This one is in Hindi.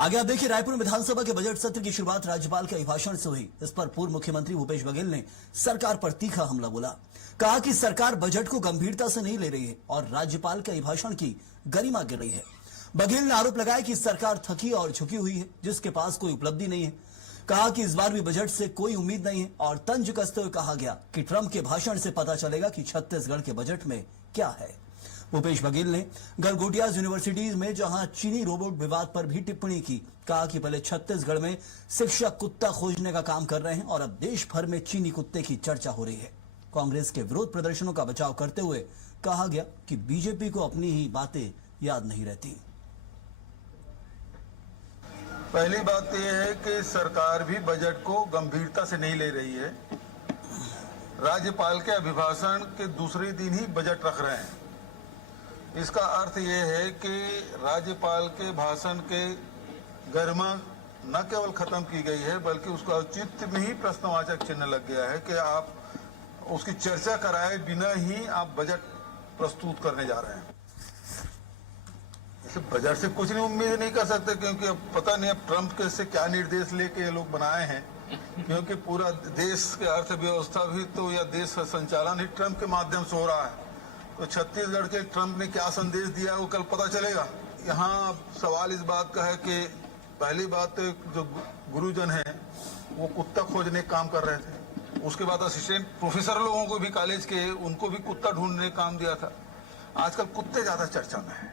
आगे आप देखिए, रायपुर विधानसभा के बजट सत्र की शुरुआत राज्यपाल के अभिभाषण से हुई। इस पर पूर्व मुख्यमंत्री भूपेश बघेल ने सरकार पर तीखा हमला बोला। कहा कि सरकार बजट को गंभीरता से नहीं ले रही है और राज्यपाल के अभिभाषण की गरिमा गिर रही है। बघेल ने आरोप लगाया कि सरकार थकी और झुकी हुई है, जिसके पास कोई उपलब्धि नहीं है। कहा कि इस बार भी बजट से कोई उम्मीद नहीं है और तंज कसते हुए कहा गया कि ट्रंप के भाषण से पता चलेगा कि छत्तीसगढ़ के बजट में क्या है। भूपेश बघेल ने गलगोटिया यूनिवर्सिटी में जहां चीनी रोबोट विवाद पर भी टिप्पणी की। कहा कि पहले छत्तीसगढ़ में शिक्षक कुत्ता खोजने का काम कर रहे हैं और अब देश भर में चीनी कुत्ते की चर्चा हो रही है। कांग्रेस के विरोध प्रदर्शनों का बचाव करते हुए कहा गया कि बीजेपी को अपनी ही बातें याद नहीं रहती। पहली बात यह है कि सरकार भी बजट को गंभीरता से नहीं ले रही है। राज्यपाल के अभिभाषण के दूसरे दिन ही बजट रख रहे हैं। इसका अर्थ यह है कि राज्यपाल के भाषण के गरिमा न केवल खत्म की गई है, बल्कि उसका औचित्य में ही प्रश्नवाचक चिन्ह लग गया है कि आप उसकी चर्चा कराए बिना ही आप बजट प्रस्तुत करने जा रहे हैं। इसे बजट से कुछ नहीं उम्मीद नहीं कर सकते, क्योंकि अब पता नहीं अब ट्रंप के से क्या निर्देश लेके ये लोग बनाए हैं, क्योंकि पूरा देश की अर्थव्यवस्था भी तो या देश का संचालन ही ट्रंप के माध्यम से हो रहा है। तो छत्तीसगढ़ के ट्रंप ने क्या संदेश दिया वो कल पता चलेगा। यहाँ सवाल इस बात का है कि पहली बात तो जो गुरुजन हैं वो कुत्ता खोजने काम कर रहे थे, उसके बाद असिस्टेंट प्रोफेसर लोगों को भी कॉलेज के उनको भी कुत्ता ढूंढने काम दिया था। आजकल कुत्ते ज्यादा चर्चा में है।